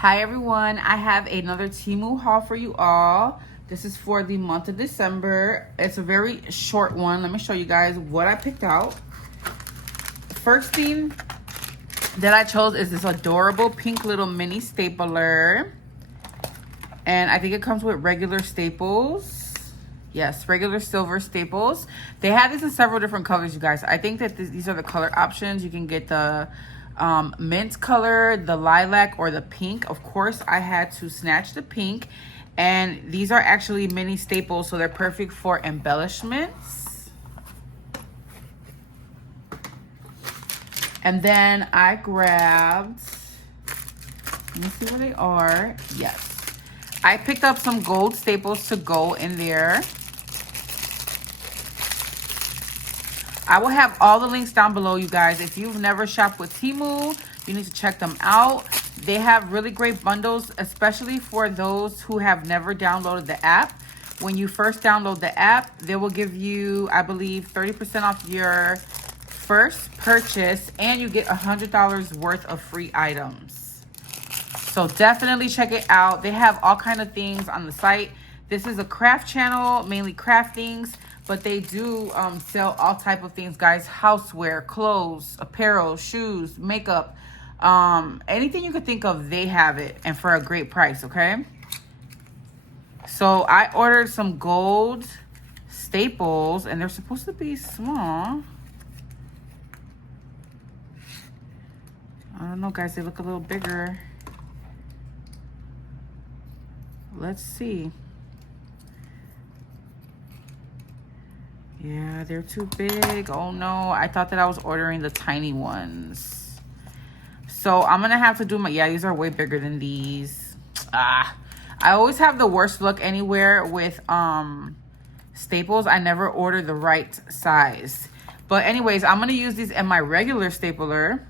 Hi everyone, I have another Temu haul for you all. This is for the month of December. It's a very short one. Let me show you guys what I picked out. First thing that I chose is this adorable pink little mini stapler. And I think it comes with regular staples. Yes, regular silver staples. They have these in several different colors, you guys. I think that these are the color options. You can get the mint color, the lilac, or the pink. Of course, I had to snatch the pink. And these are actually mini staples, so they're perfect for embellishments. And then I grabbed, let me see where they are. Yes. I picked up some gold staples to go in there. I will have all the links down below, you guys. If you've never shopped with Temu, you need to check them out. They have really great bundles, especially for those who have never downloaded the app. When you first download the app, they will give you, I believe, 30% off your first purchase, and you get $100 worth of free items. So definitely check it out. They have all kind of things on the site. This is a craft channel, mainly craft things, but they do sell all type of things, guys. Houseware, clothes, apparel, shoes, makeup, anything you could think of, they have it, and for a great price, okay? So I ordered some gold staples, and they're supposed to be small. I don't know, guys, they look a little bigger. Let's see. Yeah, they're too big. Oh no, I thought that I was ordering the tiny ones. So I'm gonna have to do my, yeah, these are way bigger than these. I always have the worst luck anywhere with staples. I never order the right size. But anyways, I'm gonna use these in my regular stapler.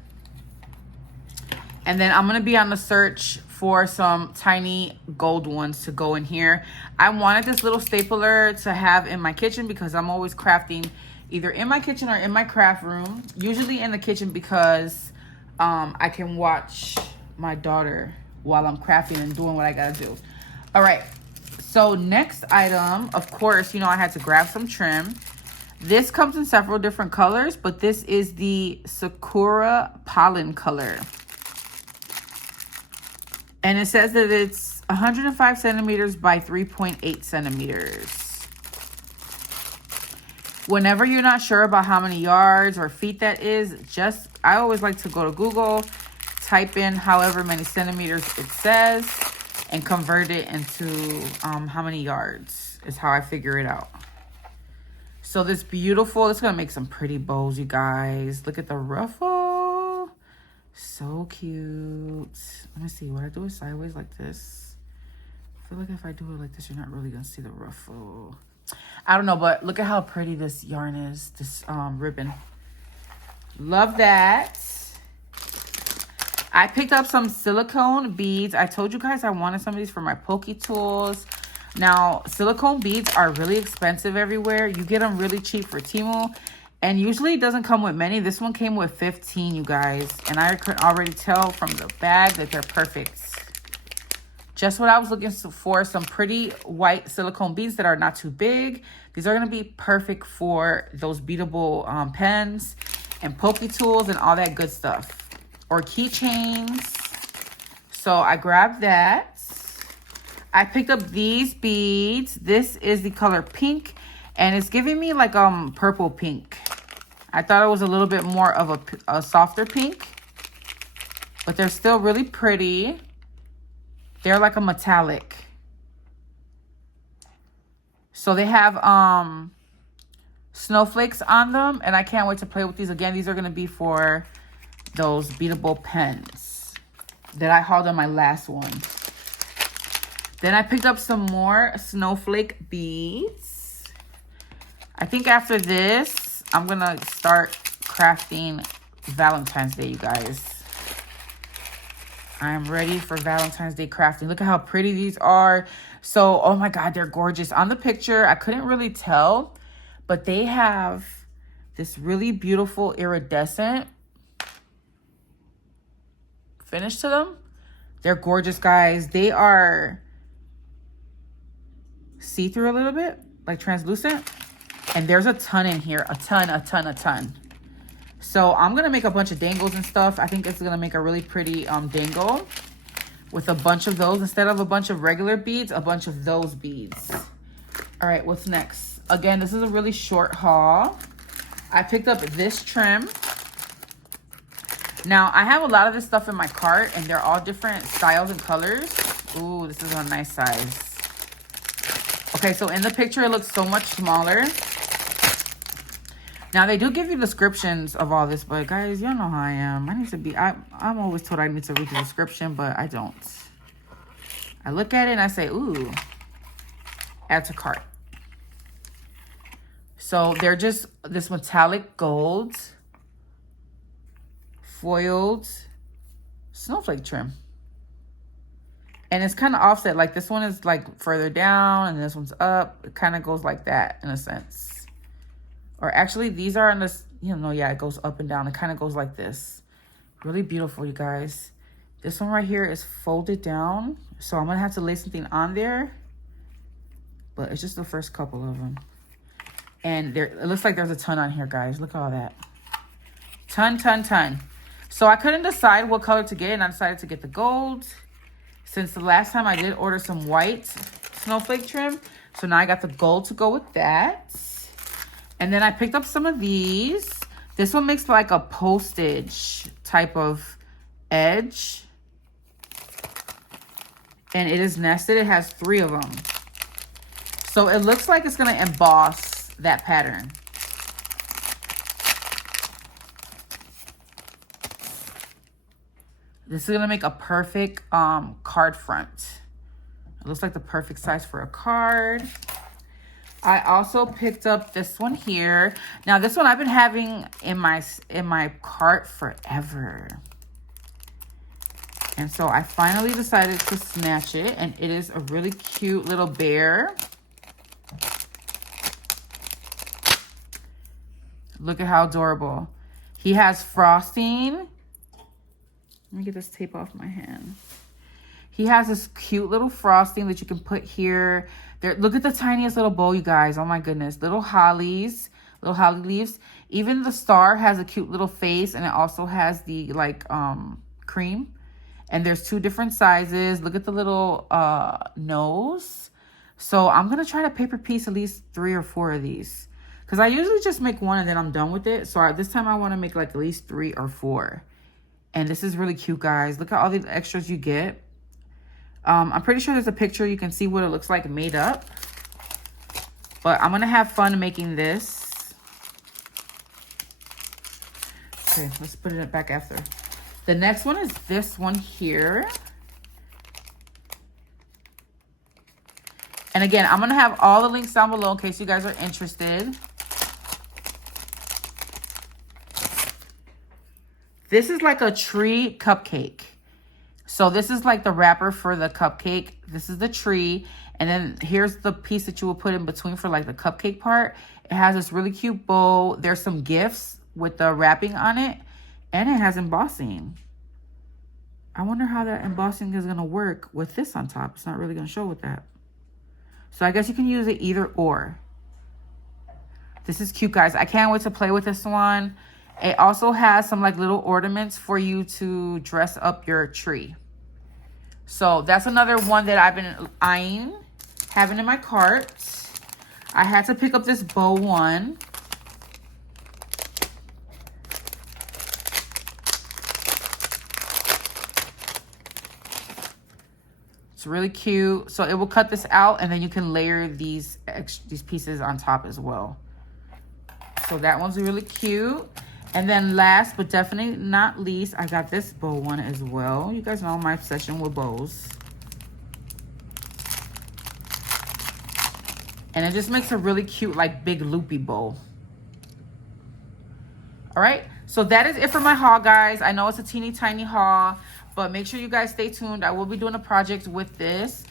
And then I'm gonna be on the search for some tiny gold ones to go in here. I wanted this little stapler to have in my kitchen because I'm always crafting either in my kitchen or in my craft room. Usually in the kitchen because I can watch my daughter while I'm crafting and doing what I gotta do. All right, so next item, of course, you know, I had to grab some trim. This comes in several different colors, but this is the Sakura Pollen color. And it says that it's 105 centimeters by 3.8 centimeters. Whenever you're not sure about how many yards or feet that is, I always like to go to Google, type in however many centimeters it says, and convert it into how many yards is how I figure it out. So this beautiful, it's gonna make some pretty bows, you guys. Look at the ruffle. So cute. Let me see. Would I do it sideways like this? I feel like if I do it like this, you're not really gonna see the ruffle. I don't know, but look at how pretty this yarn is. This ribbon. Love that. I picked up some silicone beads. I told you guys I wanted some of these for my pokey tools. Now, silicone beads are really expensive everywhere. You get them really cheap for Temu. And usually it doesn't come with many. This one came with 15, you guys. And I could already tell from the bag that they're perfect. Just what I was looking for, some pretty white silicone beads that are not too big. These are going to be perfect for those beadable pens and pokey tools and all that good stuff. Or keychains. So I grabbed that. I picked up these beads. This is the color pink. And it's giving me like purple pink. I thought it was a little bit more of a softer pink. But they're still really pretty. They're like a metallic. So they have snowflakes on them. And I can't wait to play with these again. These are going to be for those beadable pens that I hauled on my last one. Then I picked up some more snowflake beads. I think after this, I'm going to start crafting Valentine's Day, you guys. I'm ready for Valentine's Day crafting. Look at how pretty these are. So, oh my God, they're gorgeous. On the picture, I couldn't really tell, but they have this really beautiful iridescent finish to them. They're gorgeous, guys. They are see-through a little bit, like translucent. And there's a ton in here, a ton. So I'm gonna make a bunch of dangles and stuff. I think it's gonna make a really pretty dangle with a bunch of those. Instead of a bunch of regular beads, a bunch of those beads. All right, what's next? Again, this is a really short haul. I picked up this trim. Now, I have a lot of this stuff in my cart, and they're all different styles and colors. Ooh, this is a nice size. Okay, so in the picture, it looks so much smaller. Now, they do give you descriptions of all this, but guys, y'all know how I am. I'm always told I need to read the description, but I don't. I look at it and I say, ooh, add to cart. So they're just this metallic gold foiled snowflake trim. And it's kind of offset. Like this one is like further down and this one's up. It kind of goes like that in a sense. Or actually, these are in this, yeah, it goes up and down. It kind of goes like this. Really beautiful, you guys. This one right here is folded down. So I'm going to have to lay something on there. But it's just the first couple of them. And it looks like there's a ton on here, guys. Look at all that. Ton. So I couldn't decide what color to get. And I decided to get the gold. Since the last time I did order some white snowflake trim. So now I got the gold to go with that. And then I picked up some of these. This one makes like a postage type of edge. And it is nested. It has 3 of them. So it looks like it's going to emboss that pattern. This is going to make a perfect card front. It looks like the perfect size for a card. I also picked up this one here. Now, this one I've been having in my cart forever. And so I finally decided to snatch it. And it is a really cute little bear. Look at how adorable. He has frosting. Let me get this tape off my hand. He has this cute little frosting that you can put here. Look at the tiniest little bow, you guys. Oh my goodness. Little holly leaves. Even the star has a cute little face, and it also has the like cream. And there's 2 different sizes. Look at the little nose. So I'm gonna try to paper piece at least 3 or 4 of these, because I usually just make 1 and then I'm done with it. So this time I want to make like at least 3 or 4. And this is really cute, guys. Look at all the extras you get. I'm pretty sure there's a picture. You can see what it looks like made up. But I'm going to have fun making this. Okay, let's put it back after. The next one is this one here. And again, I'm going to have all the links down below in case you guys are interested. This is like a tree cupcake. So this is like the wrapper for the cupcake. This is the tree. And then here's the piece that you will put in between for like the cupcake part. It has this really cute bow. There's some gifts with the wrapping on it. And it has embossing. I wonder how that embossing is going to work with this on top. It's not really going to show with that. So I guess you can use it either or. This is cute, guys. I can't wait to play with this one. It also has some like little ornaments for you to dress up your tree. So that's another one that I've been eyeing, having in my cart. I had to pick up this bow one. It's really cute. So it will cut this out, and then you can layer these pieces on top as well. So that one's really cute. And then last but definitely not least, I got this bow one as well. You guys know my obsession with bows. And it just makes a really cute, like, big loopy bow. All right. So that is it for my haul, guys. I know it's a teeny tiny haul, but make sure you guys stay tuned. I will be doing a project with this.